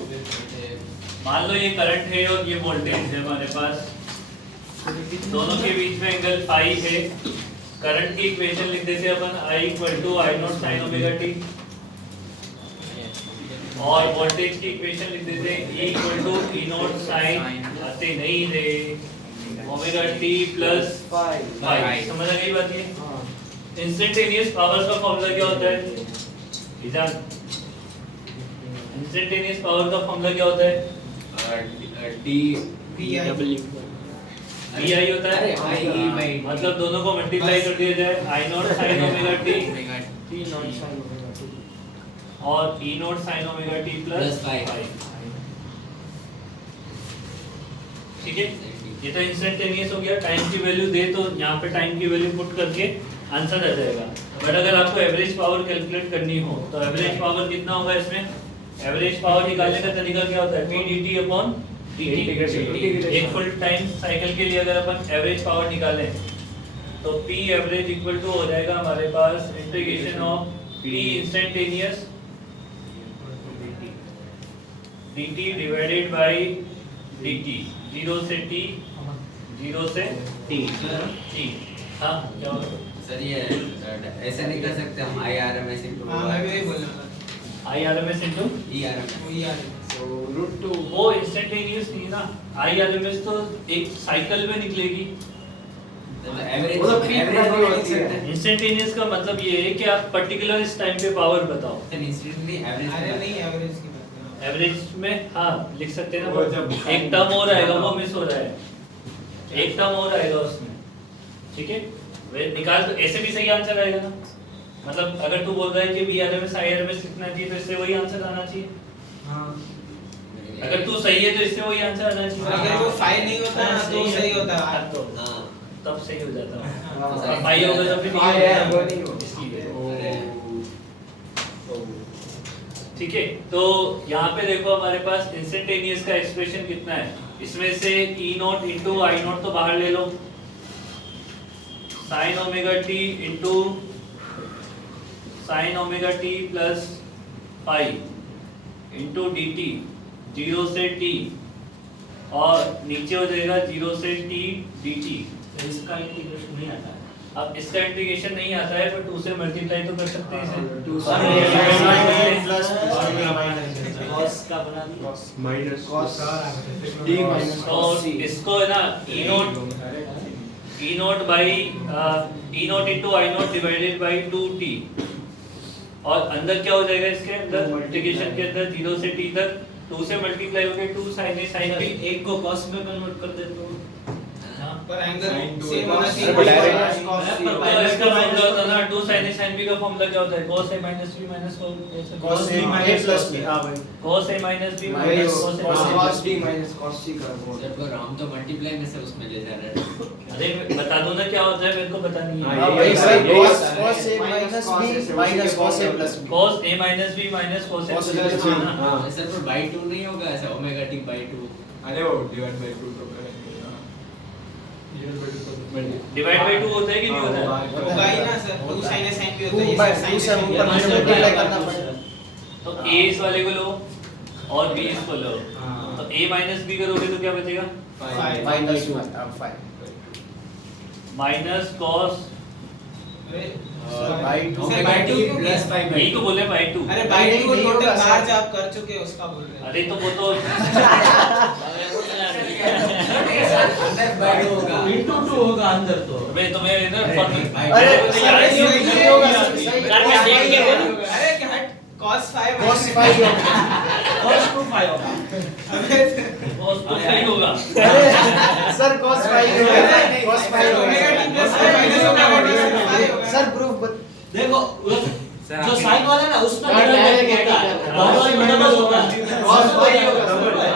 मान लो ये करंट है और ये वोल्टेज है हमारे पास, दोनों के बीच में एंगल फाई है। करंट की इक्वेशन लिख देते अपन I = I0 sin omega t, और वोल्टेज की इक्वेशन लिख देते हैं E = E0 sin आते नहीं रे ओमेगा t प्लस फाई। समझ आ गई बात ये? इंस्टेंटेनियस पावर का फॉर्मूला क्या होता है? इजान, इंस्टेंटेनियस पावर का फॉर्मूला क्या होता है? VI होता है। मतलब दोनों को मल्टीप्लाई कर दिया जाए, I0 sin ओमेगा t और E0 sin omega t plus phi. ठीक है, ये तो इंस्टेंटेनियस हो गया। टाइम की वैल्यू दे तो यहाँ पे टाइम की वैल्यू पुट करके आंसर आ जाएगा। बट अगर आपको एवरेज पावर कैलकुलेट करनी हो तो एवरेज पावर कितना होगा इसमें? एवरेज पावर निकालने का तरीका क्या होता है? P dt upon dt। एक फुल टाइम साइकिल के लिए अगर अपन एवरेज पावर निकालें तो P एवरेज इक्वल टू हो जाएगा हमारे पास integration of P instantaneous dt divided by dt, 0 से t, 0 से t। हाँ क्या होगा सर? ये ऐसा नहीं कर सकते हम IRMS इनटू? हां मैं भी वही बोल रहा था। IRMS इनटू ERMS तो √2 वो इंस्टेंटेनियस नहीं ना। IRMS तो एक साइकिल में निकलेगी। एवरेज इंस्टेंटेनियस का मतलब ये है कि आप पर्टिकुलर इस टाइम पे पावर बताओ। Instantly average? अरे नहीं, एवरेज की बात कर रहा हूं। एवरेज में हाँ लिख सकते हैं ना। एक टर्म और आएगा, वो मिस हो रहा है। एक टर्म और आएगा उसमें, ठीक है? वे निकाल तो ऐसे भी सही आंसर आएगा ना। मतलब अगर तू बोल रहा है कि VRMS IRMS लिखना चाहिए तो इससे वही आंसर आना चाहिए। हां, अगर तू सही है तो इससे वही आंसर आना चाहिए। अगर वो फाइल नहीं होता ना तो सही होता है। तो हां तब सही हो जाता है। हाँ। फाई होगा तो फिर नहीं होगा इसलिए। ठीक है, तो यहाँ पे देखो हमारे पास इंस्टेंटेनियस का एक्सप्रेशन कितना है। इसमें से E0 * I0 तो बाहर ले लो, sin omega t into sin omega t plus phi into dt, 0 से t, और नीचे हो जाएगा 0 से t dt। तो इसका इंटीग्रेशन नहीं आता है। अब इसका इंटीग्रेशन नहीं आता है पर 2 से मल्टीप्लाई तो कर सकते हैं इसे। 2 से प्लस cos का बना दिया माइनस cos d माइनस तो इसको है ना E0 by E0 into I0 divided by 2t, और अंदर क्या हो जाएगा इसके अंदर इंटीग्रेशन के अंदर 0 से t तक 2 से मल्टीप्लाई हो गया 2 sin a sin b। एक को cos में कन्वर्ट कर दे तो पर एंगल सेम होना चाहिए। पर डायरेक्ट तो इसका फॉर्मूला होता है ना 2 sin a sin b का फॉर्मूला क्या होता है? cos a minus b minus cos a minus plus b। हां भाई cos a minus b minus cos a minus cos d minus cos c का वो। सर पर हम तो मल्टीप्लाई में से उसमें ले जा रहे हैं। अरे बता दो ना क्या होता है, मेरे को पता नहीं है। हां भाई sir cos a minus b minus cos a plus b। cos a minus b minus cos a plus b ना। हां सर पर बाय 2 नहीं होगा ऐसा? Omega t by 2। अरे वो डिवाइड बाय 2 तो डिवाइड बाय 2 होता है कि नहीं होता है? होगा ही ना sir, 2 sin a sin b होता है। ये 2 से हम ऊपर मल्टीप्लाई करना पड़ेगा। तो a इस वाले को लो और b इसको लो, तो a minus b करोगे तो क्या बचेगा? Minus 5 minus cos by 2 sir by 2 plus 5 यही तो बोले बाय 2। अरे बाय 2 को नहीं टोटल होगा बाहर सर। जो आप कर चुके हैं उसका बोल रहे हैं। अरे तो वो तो अंदर बाय 2 होगा। इंटू 2 होगा अंदर तो। मैं तुम्हें ना अरे सही होगा सही अरे क्या हट cos 5 cos 5 होगा। cos 2 5 होगा। cos तो सही होगा। सर cos 5 होगा cos 5 omega t plus minus होगा सर प्रूफ देखो जो साइन वाला है ना उसमें हाँ, डबल डायरेक्ट होता है, है। बाहर वाले में डबल होता है। cos 5 होगा।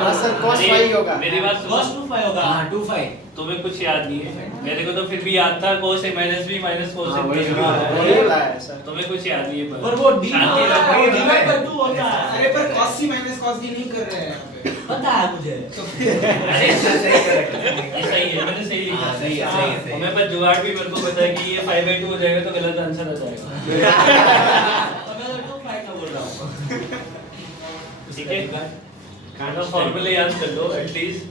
हां सर cos 5 होगा। मेरी बात cos सुनो, 2 5 होगा। हां 2 5। तुम्हें कुछ याद नहीं है, मेरे को तो फिर भी याद था cos a minus b minus cos a plus b। वही बोला है सर। तुम्हें कुछ याद नहीं है पर वो d शांति रखो। डिवाइड बाय 2 होता अरे है। पर cos c minus cos d नहीं कर रहे हैं यहाँ पे। पता है मुझे। तो फिर अरे सही करेक्ट। ये सही है, मैंने सही लिखा। हाँ, सही है, सही है, सही है। हमें पर जुगाड़ भी मेरे को पता है कि ये 5/2 हो जाएगा तो गलत आंसर आ जाएगा। तो मैं तो 5 का बोल रहा हूँ। ठीक है, खाना फॉर्मूला याद कर लो at least.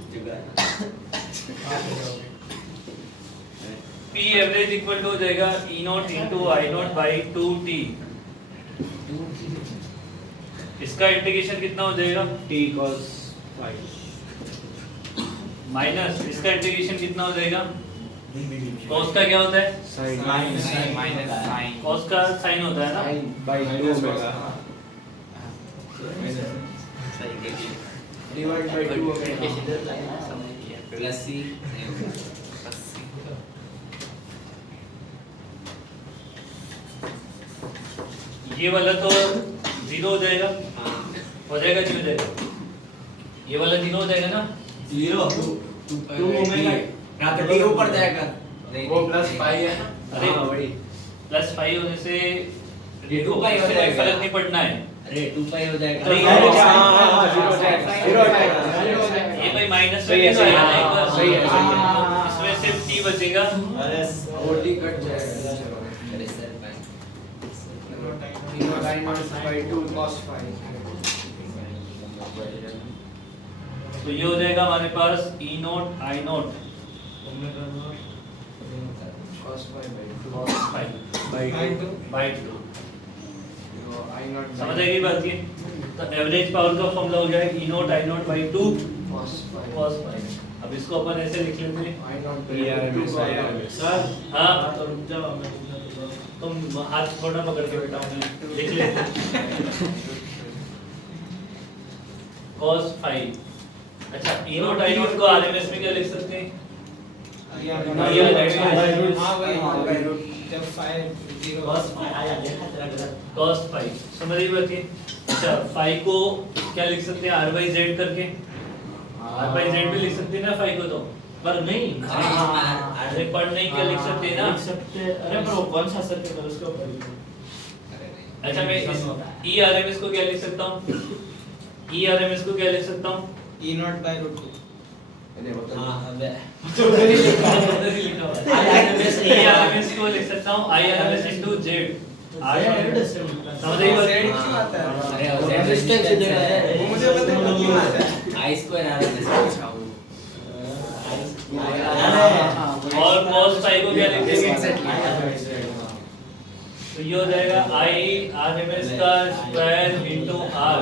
P average equal to हो जाएगा E naught into I naught by 2t। इसका इंटीग्रेशन कितना हो जाएगा? T cos 5 माइनस इसका इंटीग्रेशन कितना हो जाएगा? cos का क्या होता है? sin माइनस साइन cos का साइन होता है ना? sin by 2 omega divide by 2 omega plus सी ये वाला तो जीरो हो जाएगा, हो जाएगा नहीं हो जाएगा? ये वाला जीरो हो जाएगा ना? 0 2 ओमेगा टी ऊपर जाएगा वो प्लस पाई है। अरे हाँ, वही प्लस 5 होने से ये 2 पाई हो इससे जाएगा। फर्क नहीं पड़ना है। अरे 2 पाई हो जाएगा अरे हाँ, जीरो हो जाएगा, जीरो हो जाएगा। ये भाई माइनस सही है, सही है, सही है, सही है। तो इसमें सिर्फ t बचेगा। अरे वो T कट जाएगा अरे सर भाई sin by 2 cos 5 तो ये हो जाएगा हमारे पास E not I not cos 5 by 2 by 2 I not समझ आएगी बात ये? तो एवरेज पावर का फॉर्मूला हो गया E not I naught by 2 cos 5 cos 5। अब इसको अपन ऐसे लिख लेते हैं। I not ERMS, IRMS। Sir हाँ तो रुक जाओ मैं पूछना तो तुम हाथ थोड़ा पकड़ के बैठा हूँ, लिख ले। cos 5। अच्छा E नॉट आई नॉट को आरएमएस में क्या लिख सकते हैं? हाँ वही जब 5 0 बस आया देखा तेरा गलत cos 5 समझ रही बात ये? अच्छा 5 को क्या लिख सकते हैं? r by z करके r by z भी लिख सकते हैं ना 5 को तो, पर नहीं अरे पर नहीं क्या लिख सकते हैं ना? लिख सकते अरे पर वो कौन सा सर्किट है उसके ऊपर लिखो। अच्छा मैं इस E RMS को क्या लिख सकता हूँ? E RMS को क्या लिख सकता हूँ? E नॉट बाय रूट 2 हां अबे तो नहीं लिखा हुआ है। IRMS E RMS को लिख सकता हूँ I RMS into Z। समझ रही बात? अरे रेजिस्टेंस इधर है वो मुझे पता है क्यों आता है। आई स्क्वायर आरएमएस पूछा हूं और cos 5 को क्या लिखेंगे? तो ये हो जाएगा I RMS का square into R।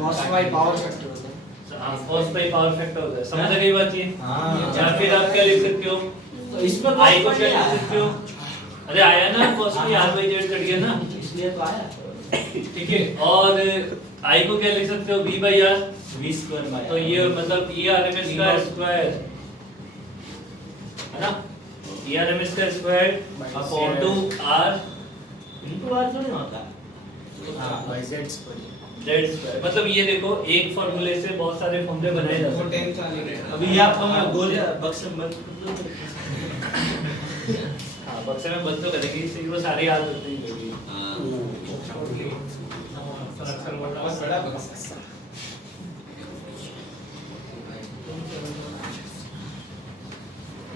cos 5 power factor होता है हाँ, cos by पावर फैक्टर होता है। समझ आ गई बात ये? हां या फिर आप क्या लिख सकते हो? तो इसमें I को क्या लिख सकते हो? अरे आया ना cos में r by z कट गया ना, इसलिए तो आया ठीक है। और I को क्या लिख सकते हो? v by r। v square by तो ये मतलब E RMS का स्क्वायर है ना, E RMS का square upon two r into r थोड़ी ना होता हाँ, by z square z square. मतलब ये देखो एक फॉर्मूले से बहुत सारे फॉर्मूले बनाए जा वो सकते 10 था नहीं अभी ये आपको मैं बोल बक्स में बंद कर दो हैं। हाँ बक्से में बंद तो करेंगे, इससे वो सारे याद होते हैं कभी। बहुत बड़ा बक्सा है।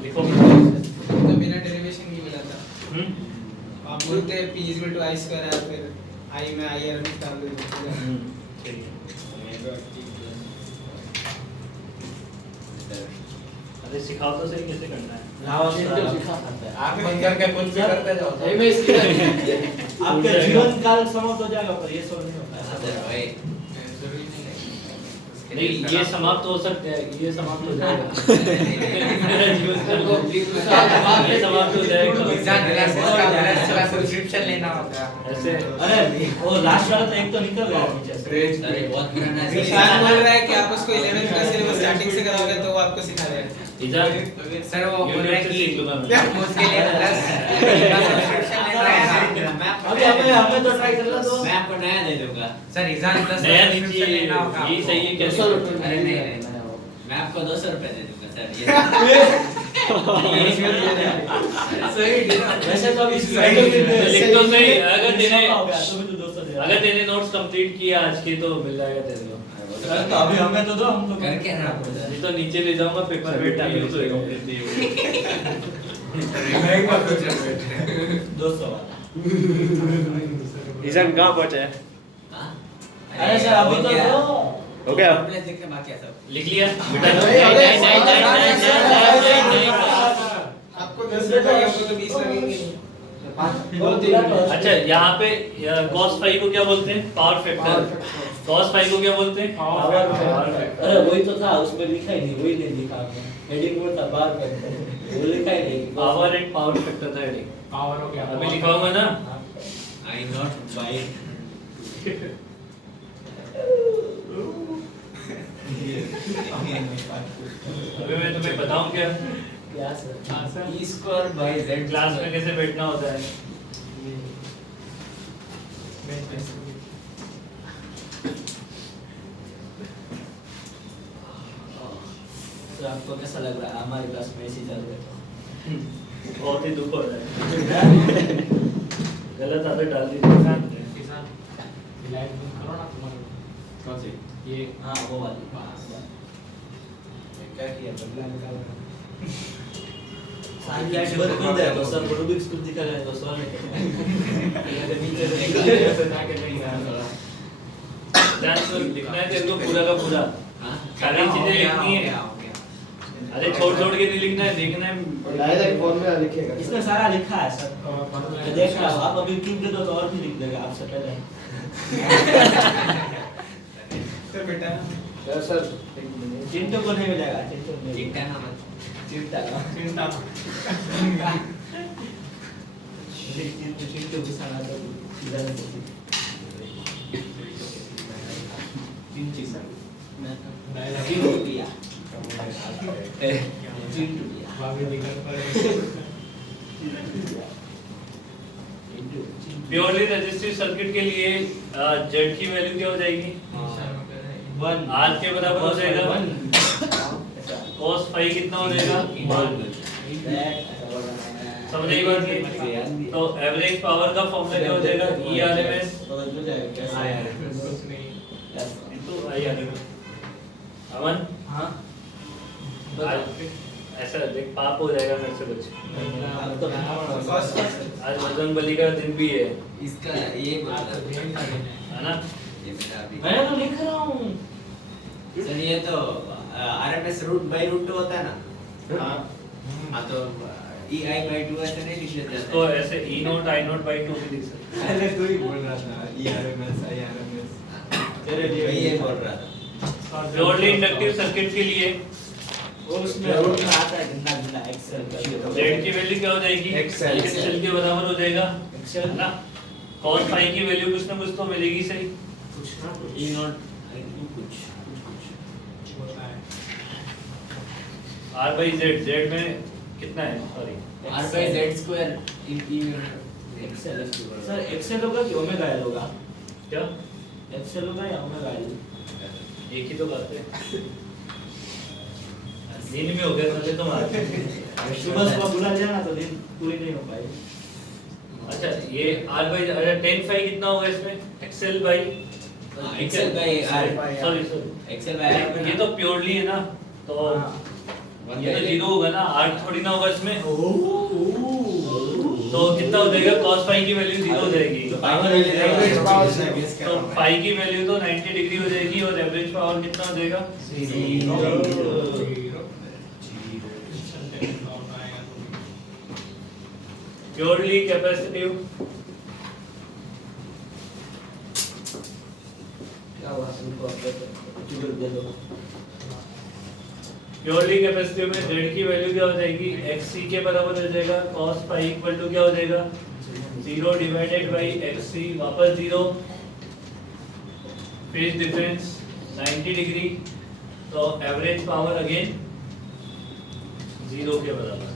लिखो। तो बिना डेरिवेशन की मिला था। हम्म आप बोलते हैं p equal to i square है, फिर i में i RMS डाल देते ठीक है। अरे सिखाओ तो सही कैसे करना है। लाओ सिखा सकता है आंख बंद करके कुछ भी करते जाओ। यही मैं इसकी आपका जीवन काल समाप्त हो जाएगा पर ये सब नहीं होता है अरे भाई नहीं ये समाप्त हो सकता है, ये समाप्त हो जाएगा। मेरा जीवन काल ये समाप्त हो जाएगा। सब्सक्रिप्शन लेना होता है। ऐसे अरे वो लास्ट वाला तो एक तो निकल गया नीचे से अरे बहुत पुराना है विशाल बोल रहा है कि आप उसको 11th का सिलेबस स्टार्टिंग से कराओगे तो वो आपको सिखा देगा। इधर सर वो बोल रहा है कि सीख लूंगा मैं। हम उसके लिए प्लस अभी हमें तो ट्राई करना दो मैं आपको नया दे दूंगा सर इजान प्लस नया नीचे ये सही है कैसे? अरे नहीं मैं आपको 200 रुपए दे दूंगा सर वैसे तो अभी लिख तो सही, अगर तेने हो गया तो भी तो 200 दे अगर तेने नोट्स कंप्लीट किया आज के तो मिल जाएगा तेरे को। सर तो अभी हमें तो दो हम तो करके ना ये तो नीचे ले जाऊंगा पेपर वेट डाल के कंप्लीट दिए। महंगा फ्यूचर में 200 वाला ईशान कहाँ पहुँचा है? हाँ? अरे सर अभी तो क्या? दो हो गया? कॉम्प्लेक्स देखने बाकी है सब। लिख लिया आपको 10 लगेंगे, हमको तो 20 लगेंगे। अच्छा यहाँ पे cos फाई को क्या बोलते हैं? Power factor. cos फाई को क्या बोलते हैं? Power factor. अरे वही तो था, उसमें लिखा ही नहीं, वही नहीं लिखा आपने। हेडिंग में था पावर फैक्टर, वो लिखा ही नहीं। पावर एंड पावर फैक्टर था हेडिंग। पावर हो गया। अभी लिखा होगा ना? I not buy it. अभी मैं तुम्हें बताऊं क्या? क्या sir? E square by Z class में कैसे बैठना होता है? तो आपको कैसा लग रहा है हमारे क्लास में ऐसी चल रही है? बहुत ही दुख हो रहा है। गलत आदत डाल दी थी। किसान लाइट बंद करो ना तुम्हारे। कौन सी? ये हाँ वो वाली। क्या किया बदला निकाला? लाइट बंद कर दे तो सर रूबिक्स क्यूब दिखा रहे तो सॉल्व नहीं ऐसे जाके नहीं रहा थोड़ा। ध्यान से लिखना है तेरे को पूरा का पूरा। हाँ? सारी चीजें लिखनी है। हो गया। अरे छोड़ छोड़ के नहीं लिखना है, देखना है। डायरेक्ट फॉर्मूला लिखेगा इसमें सारा लिखा है सर। मैं देख रहा हूँ, आप अभी क्यूब दे दो तो और भी लिख देगा आपसे पहले। तो बेटा सर चिंटू को नहीं मिलेगा, चिंटू को नहीं चिंता ना मत। चिंता का चिंता चिंटू के साथ तो इधर से चिंटू सर चिंटू दिया चिंटू दिया भाभी निकल पड़े। प्योरली रेजिस्टिव सर्किट के लिए जेड की वैल्यू क्या हो जाएगी? 1 आर के बराबर हो जाएगा। cos फाई कितना हो जाएगा? 1। समझ गई बात ये? तो एवरेज पावर का फॉर्मूला क्या हो जाएगा? ERMS कुछ नहीं। Into IRMS। अमन हाँ ऐसा देख पाप हो जाएगा मेरे से बच्चे। अब तो आज बजरंग बली का दिन भी है, इसका ये बोला था। है ना? ये मेरा अभी। मैं तो लिख रहा हूँ। सर ये तो RMS रूट बाय रूट 2 होता है ना? हाँ हाँ तो EI by 2 ऐसे नहीं लिख लेते तो ऐसे E note I note by 2 भी लिख सकते हैं। पहले तू ही बोल रहा था ERMS IRMS। तेरे लिए वही ये बोल रहा था। प्योरली इंडक्टिव सर्किट के लिए वो उसमें रूट में आता है गंदा गंदा एक्सेल जेड की वैल्यू क्या हो जाएगी? Excel। एक्सेल के बराबर हो जाएगा, एक्सेल है ना? cos फाई की वैल्यू कुछ ना कुछ तो मिलेगी सही। कुछ ना कुछ E नोट कुछ होता है। R बाई Z, Z में कितना है? Sorry R by Z square in excel sir excel होगा कि ओमेगा एल होगा? क्या? एक्सेल होगा या ओमेगा एल? एक ही तो बात है। दिन में हो गया तो तुम आज। सुबह सुबह बुला लिया ना तो दिन पूरी नहीं हो पाएगी। अच्छा ये R बाई अच्छा tan फाई कितना होगा इसमें? XL by XL by R sorry XL by R ये तो प्योरली है ना, तो ये तो जीरो होगा ना, R थोड़ी ना होगा इसमें। तो कितना हो जाएगा? cos फाई की वैल्यू जीरो हो जाएगी। तो तो फाई की वैल्यू तो 90 डिग्री हो जाएगी और एवरेज पावर कितना हो जाएगा? प्योरली कैपेसिटिव क्या हुआ उनको ट्यूबर दे दो। प्योरली कैपेसिटिव में Z की वैल्यू क्या हो जाएगी? XC के बराबर हो जाएगा। cos फाई इक्वल टू क्या हो जाएगा? 0 डिवाइडेड बाई XC, वापस 0, फेज डिफरेंस 90 डिग्री, तो एवरेज पावर अगेन 0 के बराबर।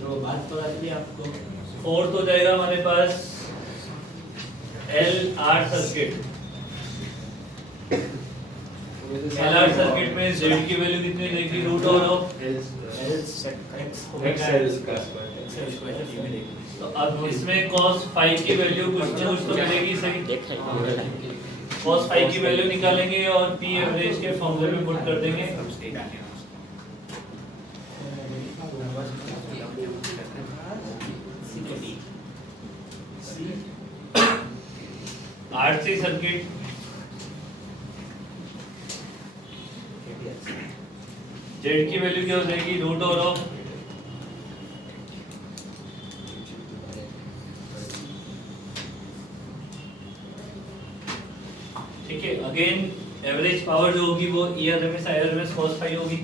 तो बात तो आती है आपको। फोर्थ हो जाएगा हमारे पास LR सर्किट। LR सर्किट में Z की वैल्यू कितनी रहेगी? रूट ओवर ऑफ तो अब इसमें cos फाई की वैल्यू कुछ ना कुछ तो मिलेगी सही। cos फाई की वैल्यू निकालेंगे और P एवरेज के फॉर्मूले में पुट कर देंगे। RC सर्किट जेड की वैल्यू क्या हो जाएगी रूट ओवर ऑफ ठीक है अगेन एवरेज पावर जो होगी वो ERMS IRMS cos phi होगी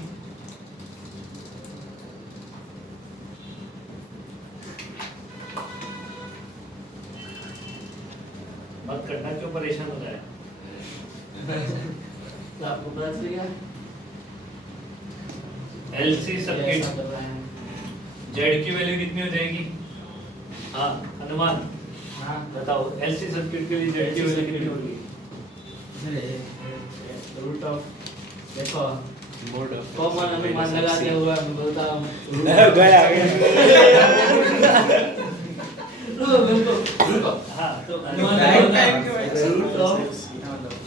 मत करना क्यों परेशान हो रहा है तो आपको पता चल गया LC सर्किट जेड की वैल्यू कितनी हो जाएगी हाँ अनुमान हाँ बताओ LC सर्किट के लिए जेड की वैल्यू कितनी होगी रूट ऑफ देखो मोड ऑफ कॉमन अनुमान लगाते हुए मैं बोलता हूँ गया रुको हाँ तो अनुमान Right लगाते time हैं के रूट ऑफ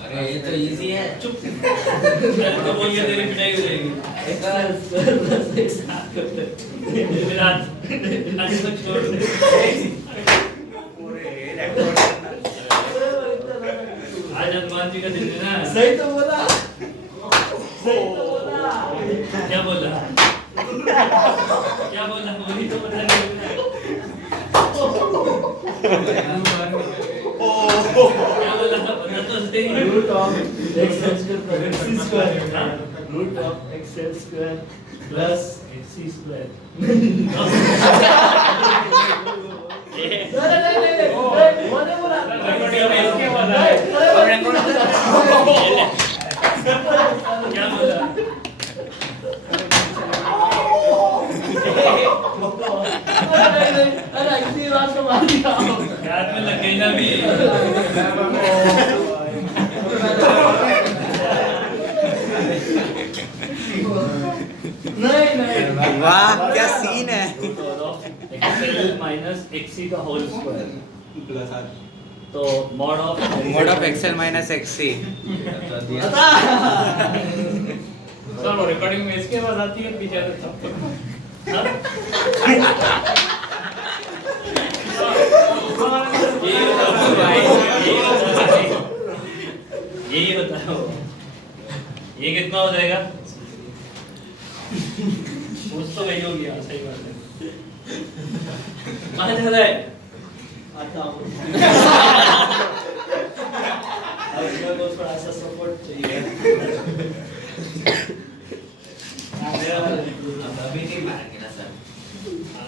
अरे ये तो इजी है चुप तो बोल के तेरी पिटाई हो जाएगी विराट आज तक छोड़ दे आज हनुमान जी का दिन है ना सही तो बोला सही तो बोला क्या बोला क्या बोला वही तो बता नहीं क्या बोला बता तो सही root of x square c square root of x square plus c square मैंने बोला क्या बोला अरे इतनी बात तो मार दिया याद में लग गई ना भी नहीं वाह क्या सीन है XL माइनस XC का होल स्क्वायर प्लस आर तो mod of mode of XL minus एक्ससी sir वो रिकॉर्डिंग में इसके बाद आती है पीछे से सब यही बताओ ये कितना हो जाएगा कुछ तो वही हो गया सही बात है कहाँ जा रहा है आता हूँ अब मेरे को थोड़ा सा सपोर्ट चाहिए अभी नहीं मारेंगे ना सर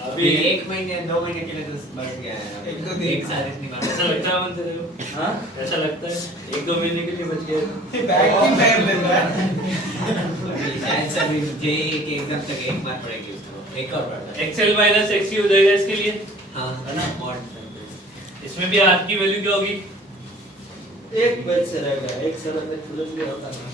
अभी 1 महीने 2 महीने के लिए तो बच गया है एक दो दिन। एक साल नहीं ऐसा लगता है मन तेरे को हाँ ऐसा लगता है 1-2 महीने के लिए बच गया बैग की टाइम लेता है शायद सर जेई के एग्जाम तक 1 मार पड़ेगी उसको एक और पड़ता है XL माइनस XC हो जाएगा इसके लिए हाँ है ना? मॉड इसमें भी R की वैल्यू क्या होगी एक बेच से रह गया एक सरल में खुद भी होता ना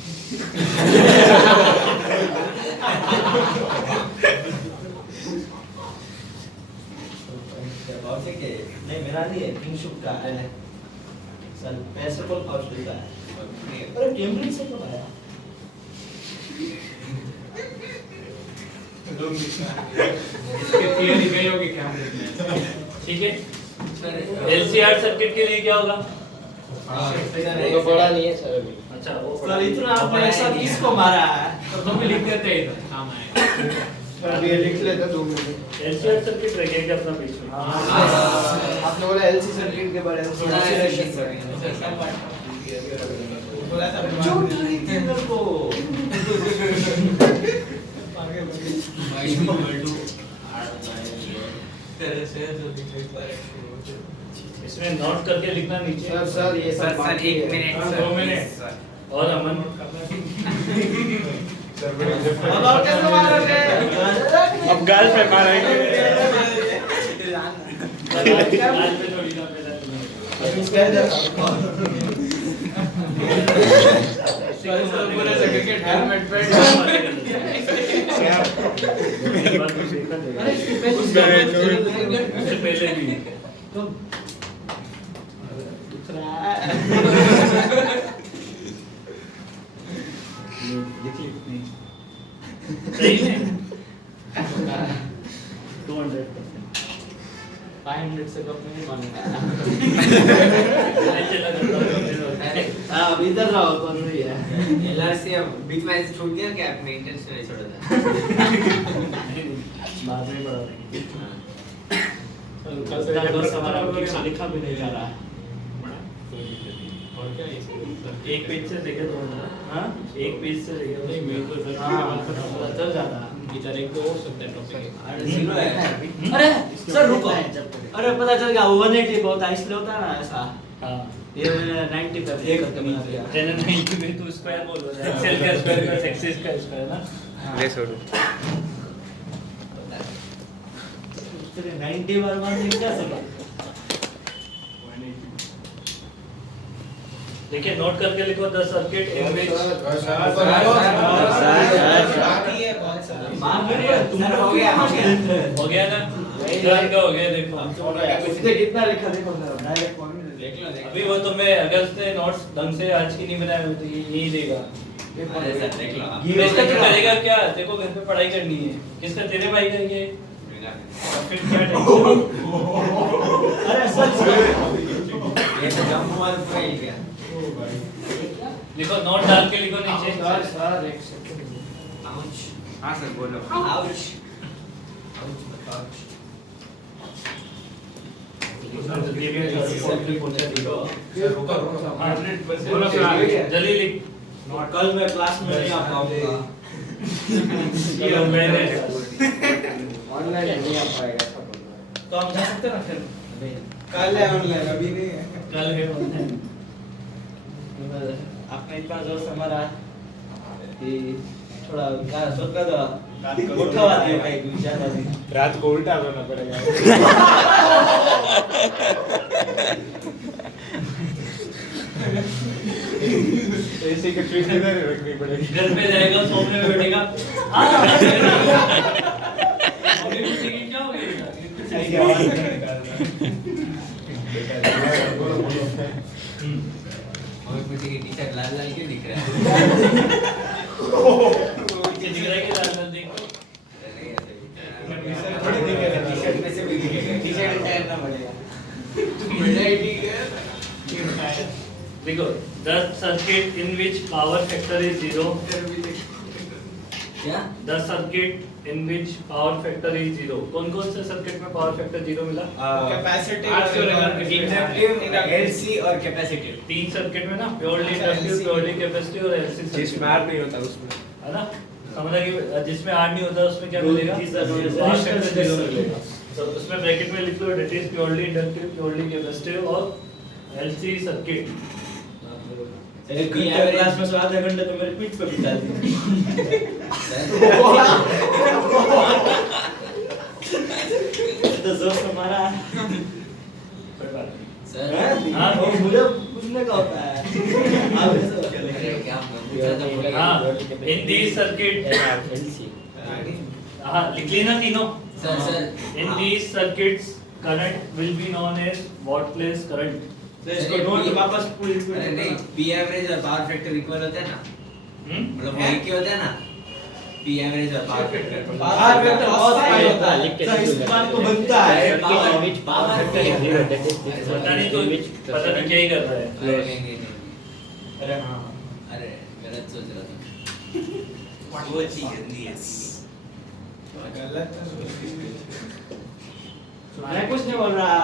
बहुत से के नहीं मेरा नहीं है किंगशुक का है सर पैसे को फास्ट देता है अरे कैम्ब्रिज से कब आया इसके थियरी गई होगी कैमरे में ठीक है LCR सर्किट के लिए क्या होगा तो बड़ा नहीं है सर अभी अच्छा वो सर इतना आपने एक साथ किसको मारा है तो तुम भी लिख देते हैं इधर काम आएगा अभी ये लिख लेते 2 मिनट LCR सर्किट रहेगा क्या अपना बीच में आपने बोला एलसी सर्किट के बारे में थोड़ा सा झूठ रही थी मेरे को तेरे से जो दिखाई पड़ रहा इसमें नोट करके लिखना नीचे सर ये सब बाकी है। 1 मिनट हाँ, सर 2 मिनट और अमन अब और कैसे मारोगे अब गाल पे मारेंगे आज पे थोड़ी ना पैदा पूरे जगह के हेलमेट पे उससे पहले भी सही है 200% 500 से कम नहीं मानेगा चला जाता है हाँ अब इधर रहो कौन रही है LR से बीच में ऐसे छूट गया क्या आपने इंटेंशन नहीं छोड़ा था बाद में पढ़ा देंगे। कल से दोस्त हमारा ठीक से लिखा भी नहीं जा रहा है। और क्या है एक पेज से देखे तो हाँ? एक पेज से देखे नहीं मेरे को सर हाँ, पता चल जाता है। टीचर एक तो हो सकता है टॉपिक अरे जीरो है अरे सर रुको, अरे पता चल गया 180 बहुत है इसलिए होता है ना ऐसा। हाँ ये मैंने 90 पे एक करके बना दिया। टेन एंड 90 में तो स्क्वायर बोल रहा है एक्सेल का स्क्वायर प्लस एक्सिस का स्क्वायर ना। ले छोड़ो तेरे 90 बार मान क्या सका? देखिए नोट करके लिखो द सर्किट इन विच बाकी है बहुत सारा मान लो सर, हो गया, हो गया। हो गया ना इधर का हो गया देखो उसने कितना लिखा देखो डायरेक्ट पॉइंट देख लो देख अभी वो तुम्हें अगर उसने नोट्स ढंग से आज की नहीं बनाए हुए तो ये नहीं देगा अरे सर देख लो आप। ये तो इसका क्या? करेगा क्या देखो घर पे पढ़ाई करनी है किसका तेरे भाई का ये फिर क्या टेंशन अरे सच ये तो जंप हुआ तो पूरा हिल गया लिखो नोट डाल के लिखो नीचे सर एक सेकंड आउच हाँ सर बोलो आउच जल्दी लिख कल मैं क्लास में नहीं आ पाऊंगा। ये मैंने ऑनलाइन नहीं आ पाएगा सब तो हम जा सकते हैं ना फिर? कल है ऑनलाइन अभी नहीं है कल है online। आपने इतना जोर से मारा कि थोड़ा गाना सुन कर दो उठवा दिया भाई कुछ ज्यादा नहीं। रात को उल्टा करना पड़ेगा ऐसे की ट्रिक इधर रखनी पड़ेगी घर पे जाएगा सोने में बैठेगा अभी भी टिकट क्या हो गया सही क्या आवाज निकाल और मुझे की टी-शर्ट लाल लाल क्यों दिख रहा है दिख रहा है कि लाल लाल देखो अरे नहीं ऐसे थोड़ी दिखेगा। टी-शर्ट में से भी दिखेगा टी-शर्ट उतारना पड़ेगा देखो the circuit in which power factor is zero क्या the circuit in which power factor is zero कौन कौन से सर्किट में पावर फैक्टर जीरो मिला कैपेसिटिव इंडक्टिव एलसी और कैपेसिटिव तीन सर्किट में ना प्योरली इंडक्टिव प्योरली कैपेसिटिव और एलसी जिसमें आर नहीं होता उसमें है ना समझा कि जिसमें आर नहीं होता उसमें क्या मिलेगा पावर फैक्टर जीरो मिलेगा तो उसमें ब्रैकेट में लिख लो that is purely inductive purely capacitive और एलसी सर्किट एक क्लास में से आधे घंटे तो मेरे पीठ पे बिता दिए। तो जोर से मारा कोई बात नहीं सर हाँ। वो मुझे पूछने का होता है आप ऐसे अरे क्या पूछा था बोला हाँ इन दिस सर्किट हाँ लिख लेना तीनों sir in this circuits current will be known as wattless current इसको नोट वापस पूरी अरे नहीं पी एवरेज और पावर फैक्टर इक्वल होते हैं ना मतलब वो एक ही होते हैं ना पी एवरेज और पावर फैक्टर पावर फैक्टर बहुत हाई होता है तो इस बात को बनता है पावर फैक्टर पता नहीं तो पता नहीं क्या ही कर रहा है नहीं अरे हाँ अरे गलत सोच रहा था वो चीज गंदी है गलत मैं कुछ नहीं बोल रहा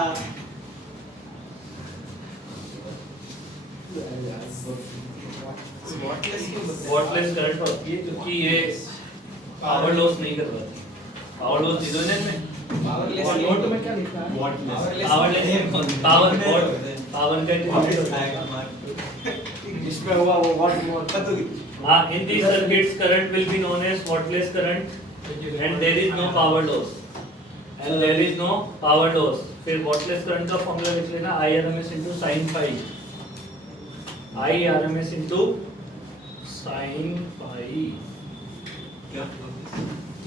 वॉटलेस करंट होती है क्योंकि ये पावर लॉस नहीं कर रहा पावर लॉस जीरो है में पावरलेस नोट में क्या लिखा है पावर पावर का इसमें हुआ वो व्हाट मोर हाँ in this circuits current will be known as wattless current and there is no power loss फिर वॉटलेस करंट का फॉर्मूला लिख लेना IRMS into sin phi IRMS into sin phi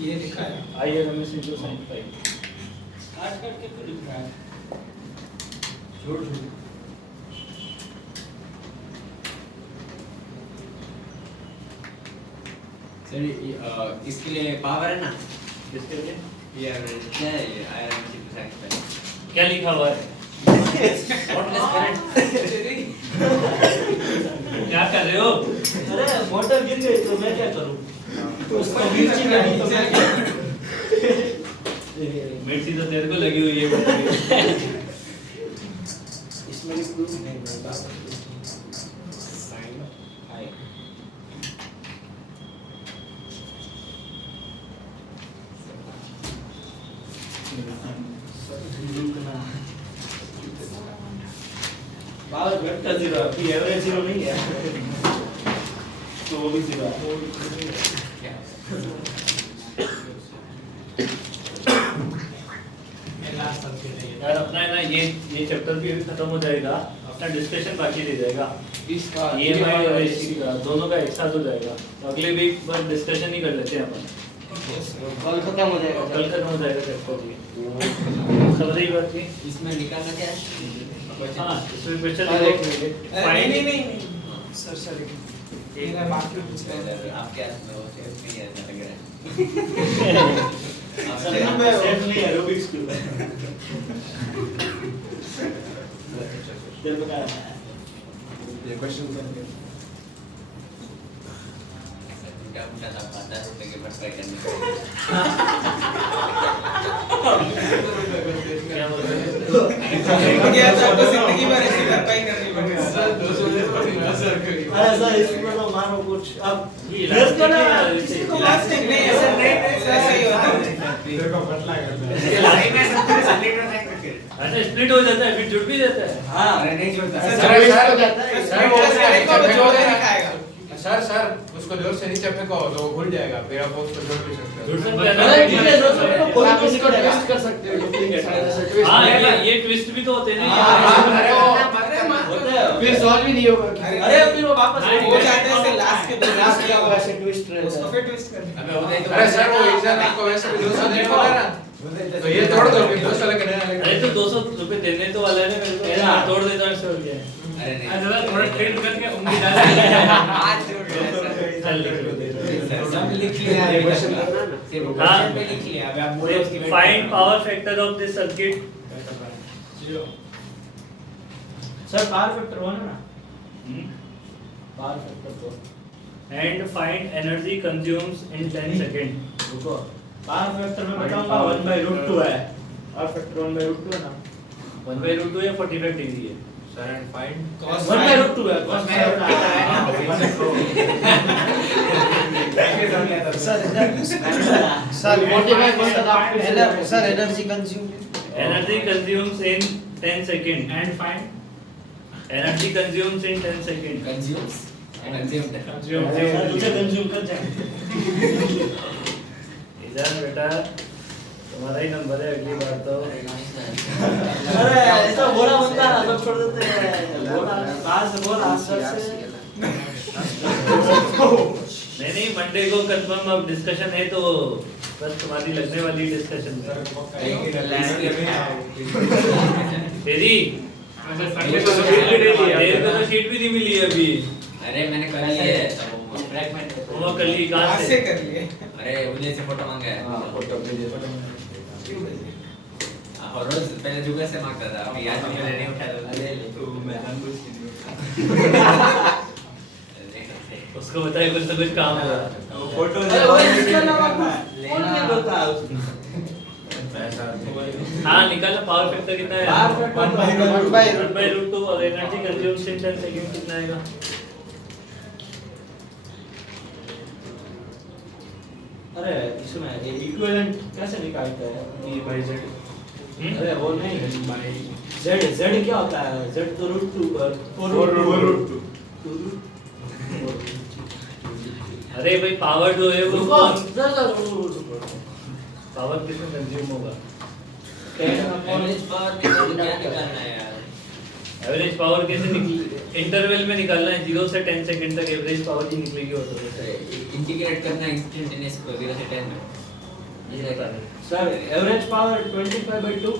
ये लिखा है IRMS into sin phi काट काट के तो लिखा है छोड़ सर इसके लिए पावर है ना किसके लिए पी एवरेज क्या है ये आयरन की साइड पे क्या लिखा हुआ है वॉटलेस करंट क्या कर रहे हो अरे मोटर गिर गई तो मैं क्या करूं? उसको मिर्ची लगी तो मैं क्या मिर्ची तो तेरे को लगी हुई है। इसमें भी प्रूफ नहीं मिलता। हाय पावर घटता जीरो अभी एवरेज जीरो नहीं है तो वो भी जीरो है। यार अपना है ना ये चैप्टर भी अभी खत्म हो जाएगा, अपना डिस्कशन बाकी रह जाएगा। इसका EMI और AC का दोनों का एक साथ हो जाएगा, तो अगले वीक पर डिस्कशन ही कर लेते हैं अपन। कल खत्म हो जाएगा। कल खत्म हो जाएगा चैप्टर जी। खबर ही बात की। इसमें निकालना क्या है? हाँ इसमें क्वेश्चन अरे, लिखो। नहीं सर मेरा बाकी कुछ नहीं है। आप क्या वो सेफ नहीं है ऐसा लग रहा है। आप सेफ नहीं है रूबिक्स क्यूब है। तेरे को क्या है? ये क्वेश्चन करके उल्टा सा आता है उल्टे के पर ट्राई करने क्या बोल रहे हैं? क्या था तो जिंदगी भर ऐसी भरपाई करनी पड़ेगी। अरे सर इसमें तो मानो कुछ अब इलाज को ना किसी को बात नहीं ऐसा नहीं ऐसा ही होता है। तेरे को पतला करना है। अच्छा स्प्लिट हो जाता है फिर जुड़ भी जाता है। हाँ अरे नहीं जोड़ता सर, सर, वेस्ट सर, हो जाता है। सर, वेस्ट वो करेगा वो जोड़ के दिखाएगा। सर उसको जोर से नीचे फेंको तो वो घुल जाएगा, फिर आप उसको जोड़ भी सकते जुड़ हो। सकते हैं ना? अरे ठीक है दोस्तों कोई आप किसी इसको को ट्विस्ट कर सकते हो डुप्लीकेट हाँ ये ट्विस्ट भी तो होते हैं ना। अरे वो होता है फिर सॉल्व ही नहीं होगा। अरे फिर वो वापस हाँ, वो जाते हैं लास्ट के दो लास्ट का वो ऐसे ट्विस्ट रहता उसको है। फिर ट्विस्ट करना। अरे सर वो एग्जाम आपको वैसे भी 200 देने वाला है ना, तो ये तोड़ दो फिर 200 लेके नया लेके। अरे तो 200 रुपए देने तो वाला है ना मेरे को, तोड़ देता हूँ इससे और क्या है। अरे नहीं जरा थोड़ा ट्रेड करके उंगली डाल आज जोड़ रहा है चल लिख लो। सब लिख लिया है क्वेश्चन सिर्फ हाँ। क्वेश्चन पे लिख लिया अब आप बोलो उसकी find power factor of this circuit. Sir power factor 1 है ना power factor 2 and find energy consumes in 10 second. रुको पावर फैक्टर में बताऊंगा 1/√2 है पावर फैक्टर 1/√2 है ना 1/√2 या 45 डिग्री है। सर एंड फाइंड 1/√2 है Cos में आता है ना sir 45 sir energy consume energy consumes in 10 second and find energy consumes in 10 second. Consumes consumed तुझे कंज्यूम कर जाए इधर बेटा तुम्हारा ही नंबर है अगली बार तो। अरे ऐसा बोला बनता है सब छोड़ देते हैं बोला बाहर से बोला सर से नहीं मंडे को कंफर्म अब डिस्कशन है तो बस तुम्हारी लगने वाली डिस्कशन में तेरी तेरे को तो शीट भी नहीं मिली अभी। अरे मैंने कर लिया है फ्रैगमेंट वो कर ली कहाँ आज से? से कर लिए। अरे उदय से फोटो मांगा है क्यों भेजे? और रोज पहले जुगल से मांगता था अभी आज जुगल नहीं उठा तो उसको बताए कुछ ना कुछ काम होगा। फोटो अरे वो इसके अलावा कौन नहीं बोलता है उसमें हाँ निकाला पावर फैक्टर कितना है? पावर फैक्टर 1/√2 और एनर्जी कंज्यूम्स इन 10 सेकंड कितना आएगा? अरे इसमें ये इक्विवेलेंट कैसे निकालते हैं E by Z अरे वो नहीं z z क्या होता है z तो √2 पर 4√2 अरे भाई पावर जो है वो रुको पावर किसमें कंज्यूम होगा? एवरेज पावर क्या निकालना है यार एवरेज पावर कैसे निकल इंटरवल में निकालना है 0 से 10 सेकंड तक एवरेज पावर ही निकलेगी ऑटोमेटिक। इंटीग्रेट करना है इंस्टेंटेनियस को 0 से 10 में ये बता दे। Sir average power 25/2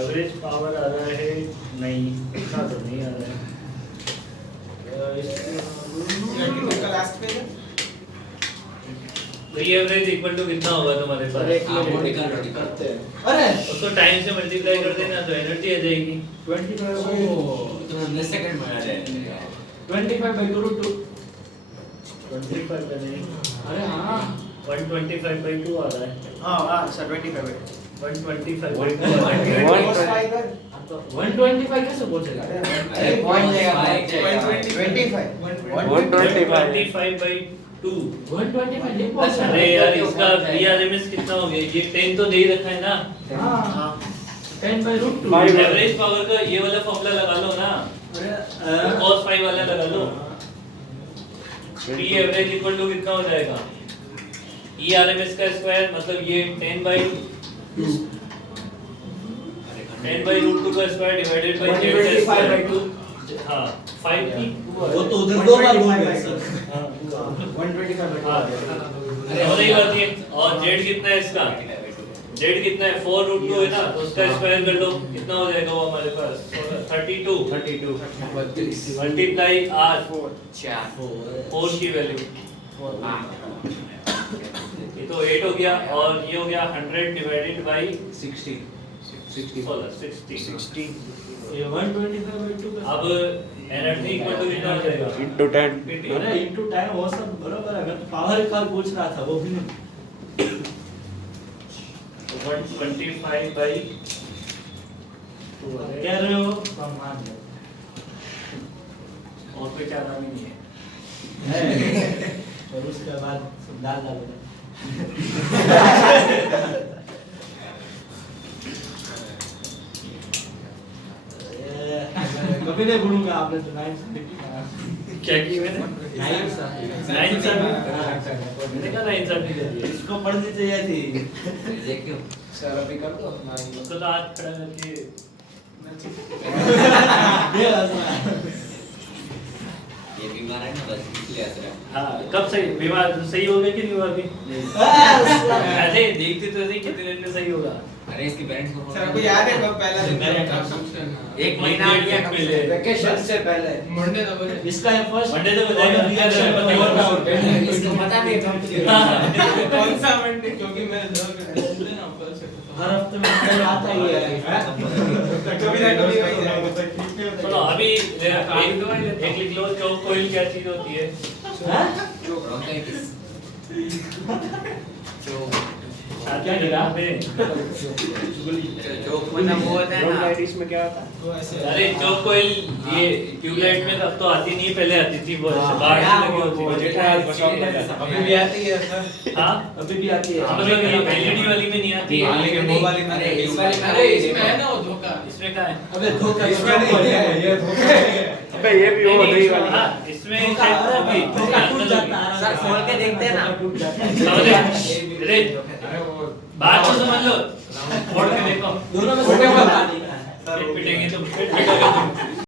average power आ रहा है नहीं इतना तो नहीं आ रहा है। लड़की का लास्ट पेज है। तो ये एवरेज इक्वल टू कितना होगा तुम्हारे पास? हाँ, वो निकाल लो, निकाल। करते हैं। अरे उसको टाइम से मल्टीप्लाई कर देना तो एनर्जी आ जाएगी। 25/2 तो 10 सेकंड में आ रहा है 25/2 √2 25 का नहीं, अरे हाँ 125/2 आ रहा है। हाँ सर 25 है 125/2 cos phi कर 125 कैसे पहुंचेगा? अरे पॉइंट जाएगा 125/2। 125 नहीं पहुंच अरे यार इसका BRMS कितना हो गया? ये 10 तो दे ही रखा है ना। हाँ 10/√2 एवरेज पावर का ये वाला फॉर्मूला लगा लो ना, cos phi वाला लगा लो। P एवरेज इक्वल टू कितना हो जाएगा? ERMS का स्क्वायर मतलब ये 10/√2 का स्क्वायर डिवाइडेड बाय z का स्क्वायर। हाँ 5 की वो तो उधर दो बार बोल गए सर। 125 हाँ और एक बात ये, और z कितना है इसका? z कितना है? 4√2 है ना, तो उसका स्क्वायर कर लो, कितना हो जाएगा वो हमारे पास? 32 मल्टीप्लाई r 4 की वैल्यू, ये तो 8 हो गया, और ये हो गया 100 डिवाइडेड बाय 60। ये 125/2 का अब एनर्जी इक्वल टू कितना हो जाएगा? अरे into 10 वो सब बराबर है। मैं तो पावर का पूछ रहा था, वो भी नहीं। 125/2 कह रहे हो मान लो। और कोई चारा भी नहीं है। और उसके बाद दाल डालोगे। कभी नहीं भूलूंगा, आपने तो 9 क्या की मैंने? 9 मैंने कहा 9 कर इसको पढ़नी चाहिए थी। देखियो सर अभी कर दो उसको तो हाथ खड़ा करके ये हंसना। ये बीमार है ना, बस इसलिए हंस रहा है। हाँ कब सही बीमार सही हो गया कि नहीं हुआ अभी? अरे देखते तो सही कितने दिन में सही होगा। अरे इसके पेरेंट्स को सर आपको याद है कब पहला दिन था? एक महीना आ गया कम से वैकेशन से पहले मंडे तक हो इसका है फर्स्ट मंडे तक हो जाएगा, रिएक्शन इसको पता नहीं कब कौन सा मंडे? क्योंकि मैंने जरूर ना ऊपर से हर हफ्ते में कल आता ही है। कभी ना कभी वही जाएगा। सुनो अभी एक लिख लो, चौक कोयल क्या चीज होती है? हैं? ब्रोंकाइटिस क्या गिरा? जो मतलब वो होता है ना, ब्रोंकाइटिस में क्या होता है? तो ऐसे अरे चौक कोयल ये ट्यूबलाइट में अब तो आती नहीं, पहले आती थी, वो बाहर से लगी होती थी। अभी भी आती है सर। हाँ अभी भी आती है। मतलब ये LED वाली में नहीं आती। लेकिन वो वाली में अरे नहीं। इस वाली में अरे इसमें है ना वो धोखा। इसमें क्या है? अबे धोखा इसमें नहीं है, ये धोखा है। अबे ये भी वो दही वाली हाँ, इसमें धोखा शायद होगी। धोखा टूट जाता है। सर खोल के देखते हैं ना। टूट जाता है। समझे? अरे अरे वो बात तो समझ लो, फोड़ के देखो। दोनों में से धोखे कोई वाला। पता नहीं है। पिटेंगे तो पिटेंगे तुम।